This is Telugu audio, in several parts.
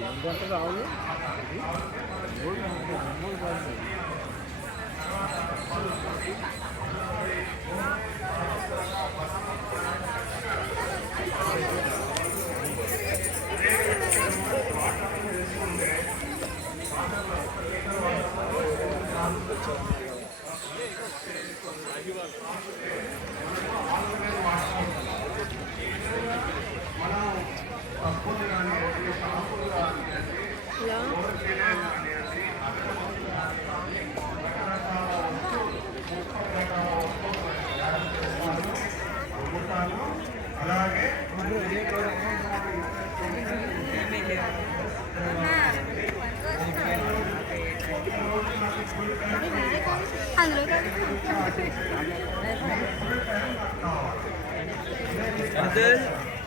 ఏంటంటే రావులు అలాగే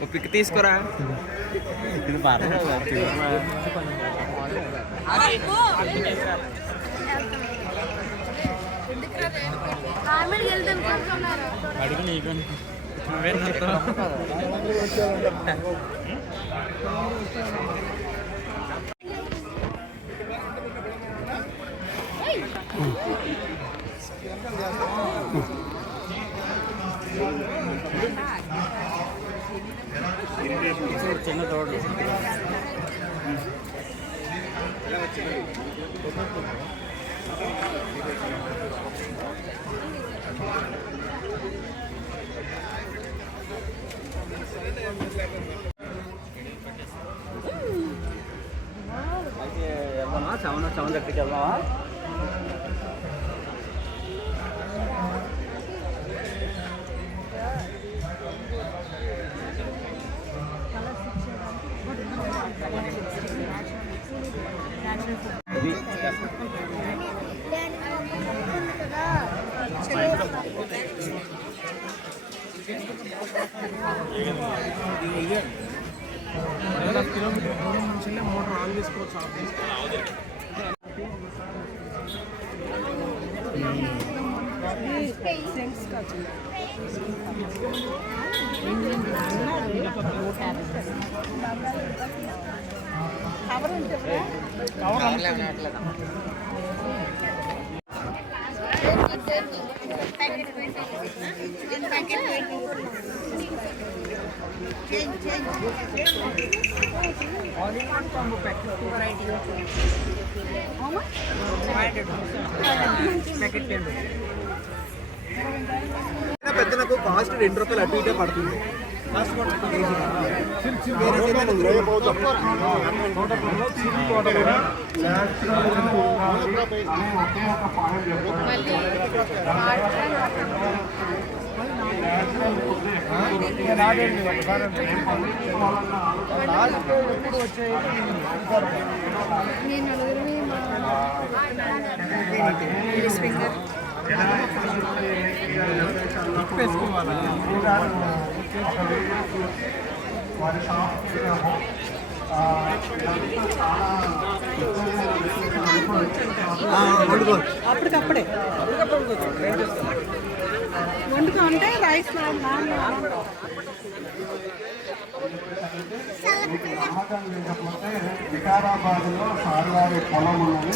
ఒక పిక్ తీసుకురా ఇది అడిగి నీకు చిన్న తోడు వెళ్దామా చవన దగ్గరికి వెళ్దామా కిలోమీటర్ దూరం నుంచి మోటార్ ఆన్ చేసుకోవచ్చు పెద్దలకు కాస్ట్ ₹2 అటు ఇటే పడుతుంది. ఎప్పుడు వచ్చాయి అప్పటికప్పుడే వండుకుంటే రైస్ వికారాబాద్ లో సార్వారి పొలం ఉన్నది,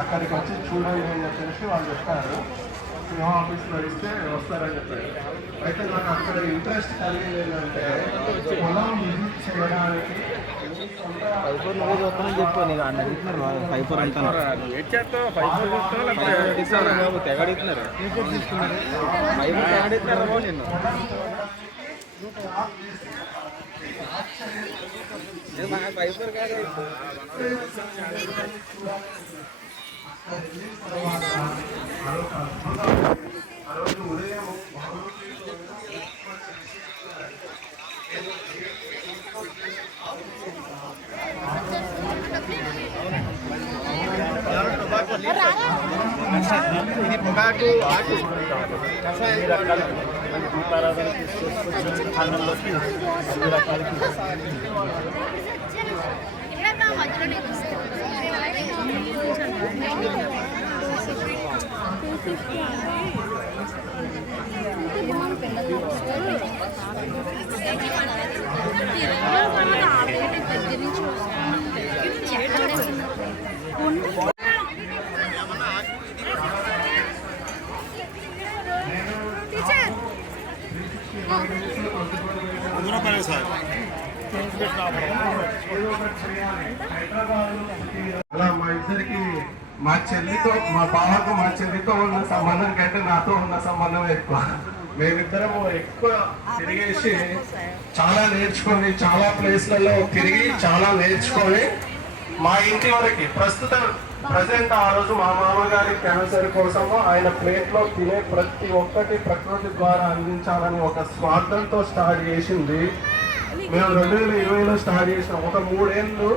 అక్కడికి వచ్చి చూడండి అని చెప్పేసి వాళ్ళు చెప్తారు. సినిమా ఆఫీస్లో ఇస్తే వస్తారని చెప్పారు. అయితే నాకు అక్కడ ఇంట్రెస్ట్ కలిగింది ఏంటంటే పొలం విజిట్ చేయడానికి చెప్పు నీకు అన్న అడుగుతున్నారు 5 అంటారు తెగడుతున్నారు నిన్ను ఫైబర్ కాదు ఇది పొగాకు ఆకు అలా మా ఇద్దరికి మా చెల్లితో మా బావకు మా చెల్లితో ఉన్న సంబంధం కంటే నాతో ఉన్న సంబంధం ఎక్కువ. మేమిద్దరము ఎక్కువ తిరిగేసి చాలా నేర్చుకొని చాలా ప్లేస్లలో తిరిగి చాలా నేర్చుకొని మా ఇంటి వరకు ప్రజెంట్ ఆ రోజు మా మామగారి క్యాన్సర్ కోసము ఆయన ప్లేట్లో తినే ప్రతి ఒక్కటి ప్రకృతి ద్వారా అందించాలని ఒక స్వార్థంతో స్టార్ట్ చేసింది. మేము 2020లో స్టార్ట్ చేసినాం. ఒక 3 ఏళ్ళు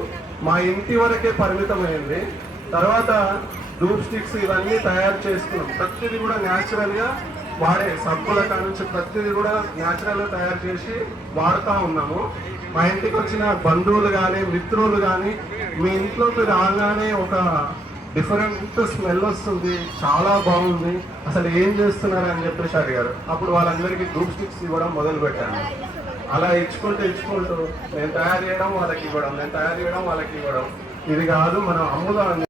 మా ఇంటి వరకే పరిమితమైంది. తర్వాత ధూప్ స్టిక్స్ ఇవన్నీ తయారు చేసుకున్నాం. ప్రతిదీ కూడా న్యాచురల్గా వాడే సబ్బుల కానుంచి ప్రతిదీ కూడా న్యాచురల్గా తయారు చేసి వాడుతూ ఉన్నాము. మా ఇంటికి వచ్చిన బంధువులు కానీ మిత్రులు కానీ మీ ఇంట్లోకి రాగానే ఒక డిఫరెంట్ స్మెల్ వస్తుంది, చాలా బాగుంది, అసలు ఏం చేస్తున్నారు అని చెప్పేసి అడిగారు. అప్పుడు వాళ్ళందరికీ ధూప్ స్టిక్స్ ఇవ్వడం మొదలు పెట్టాను. అలా ఇచ్చుకుంటూ నేను తయారు చేయడం వాళ్ళకి ఇవ్వడం, నేను తయారు చేయడం వాళ్ళకి ఇవ్వడం. ఇది కాదు, మనం అమ్ముదాం,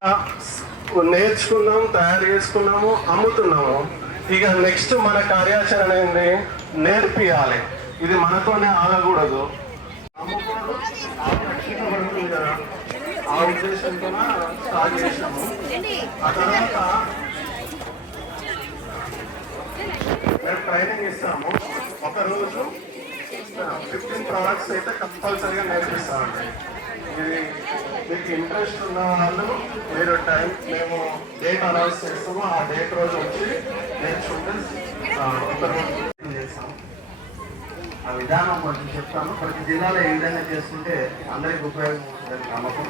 నేర్చుకున్నాము, తయారు చేసుకున్నాము, అమ్ముతున్నాము. ఇక నెక్స్ట్ మన కార్యాచరణ ఏంది? నేర్పియాలి. ఇది మనతోనే ఆగకూడదు. ఆ ఉద్దేశంతో స్టార్ట్ చేసాము. ఆ తర్వాత మేము ట్రైనింగ్ ఇస్తాము. ఒకరోజు 15 ప్రోడక్ట్స్ అయితే కంపల్సరీగా నేర్పిస్తామండి. ఇది మీకు ఇంట్రెస్ట్ ఉన్న వాళ్ళు మీరు మేము డేట్ అనౌన్స్ చేస్తామో ఆ డేట్ రోజు వచ్చి నేర్చుకుంటే ఒకరోజు చేస్తాం. ఆ విధానం కొంచెం చెప్తాను. ప్రతి జిల్లాలో ఏ విధంగా చేసుకుంటే అందరికీ ఉపయోగం ఉంటుందని నమ్మకం.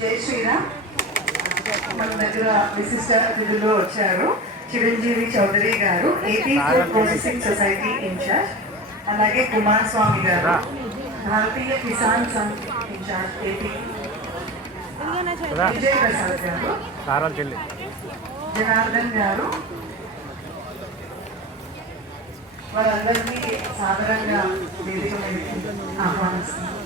జై శ్రీరామ్. మన దగ్గర విశిష్ట అతిథులు వచ్చారు. Chiranjeevi Chowdary garu, AP food processing society in charge, అలాగే కుమారస్వామి గారు, భారతీయ కిసాన్ సంఘ్ ఇన్ఛార్జ్ ఏపీ, విజయ్ ప్రసాద్ గారు, జనార్దన్ గారు, వారందరినీ సాధారణంగా వేదిక మీదకి ఆహ్వానిస్తున్నారు.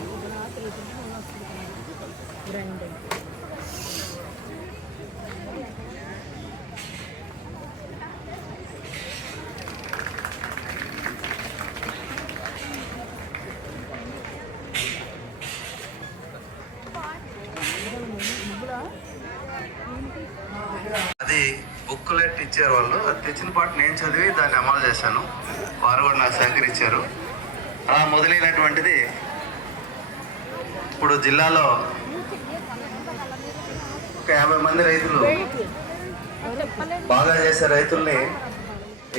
అది బుక్లెట్ ఇచ్చారు వాళ్ళు. అది తెచ్చిన పాటు నేను చదివి దాన్ని అమలు చేశాను. వారు కూడా నాకు సహకరించారు. అలా మొదలైనటువంటిది ఇప్పుడు జిల్లాలో ఒక 50 మంది రైతులు బాగా చేసే రైతుల్ని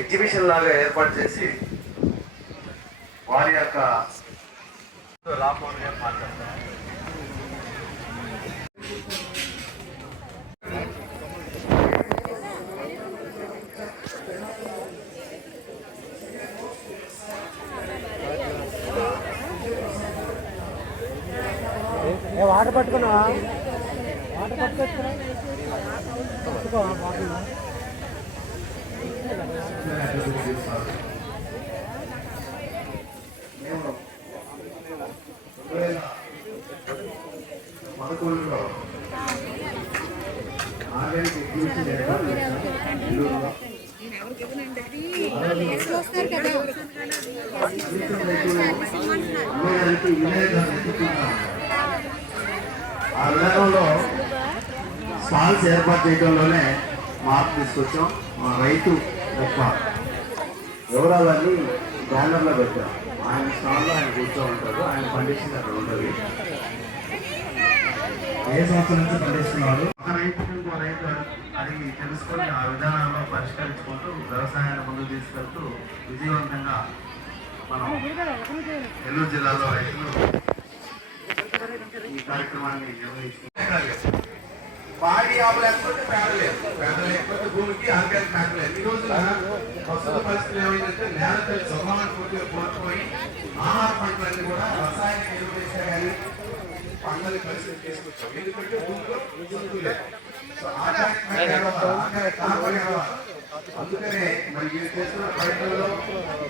ఎగ్జిబిషన్ లాగా ఏర్పాటు చేసి వారి యొక్క రామోహన్ గారు మాట్లాడతారు. వాటర్ పట్టుకున్నా వాటర్ పట్టుకొచ్చుకున్నా మదకూరులో ఆర్గానిక్ ఎగ్జిబిషన్ ఏర్పాటు చేశారు. ఆ విధానంలో స్టాల్స్ ఏర్పాటు చేయడంలోనే మార్పు తీసుకొచ్చాం. మా రైతు యొక్క వివరాలన్నీ బ్యానర్లో పెట్టాం. ఆయన స్టాల్లో ఆయన కూర్చో ఉంటారు, ఆయన పండించింది అక్కడ ఉంటుంది. ఏ సంవత్సరం నుంచి పండిస్తున్నారు, ఒక రైతు ఇంకో రైతు అడిగి తెలుసుకొని ఆ విధానంలో పరిష్కరించుకుంటూ వ్యవసాయాన్ని ముందుకు తీసుకెళ్తూ విజయవంతంగా మనం నెల్లూరు జిల్లాలో రైతులు ఈ కార్యక్రమాన్ని నిర్వహిస్తున్నారు. పాడి ఆవు లేకపోతే పేడ లేదు, పేడ లేకపోతే భూమికి ఆర్గానిక్ మేత లేదు. ఈ రోజున ప్రస్తుత పరిస్థితులు ఏమైందంటే నేల తల్లి స్వభావాన్ని పూర్తిగా కోల్పోయి ఆహార పంటలన్నీ కూడా రసాయనిక ఎరువులు వేసా కానీ పంటని పరిస్థితి తీసుకొచ్చాం. ఎందుకంటే భూమిలో సత్తు లేదు. అందుకనే మరి ఇది చేస్తున్న ప్రయత్నంలో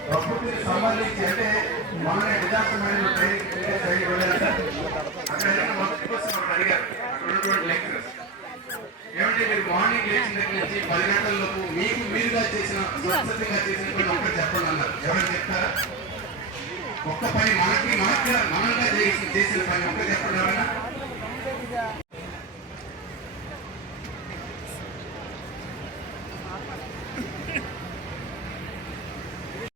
ప్రకృతికి సంబంధించి అంటే మొన్న డిజాస్టర్ మేనేజ్మెంట్ ట్రైనింగ్ అక్కడ మొదటి కోసం అడిగారు అక్కడ ఉన్నటువంటి లెక్చరర్స్ ఏమంటే ఒక్క పని మనకి మనంగా చేసిన పని ఒక్క చెప్పండి ఎవరైనా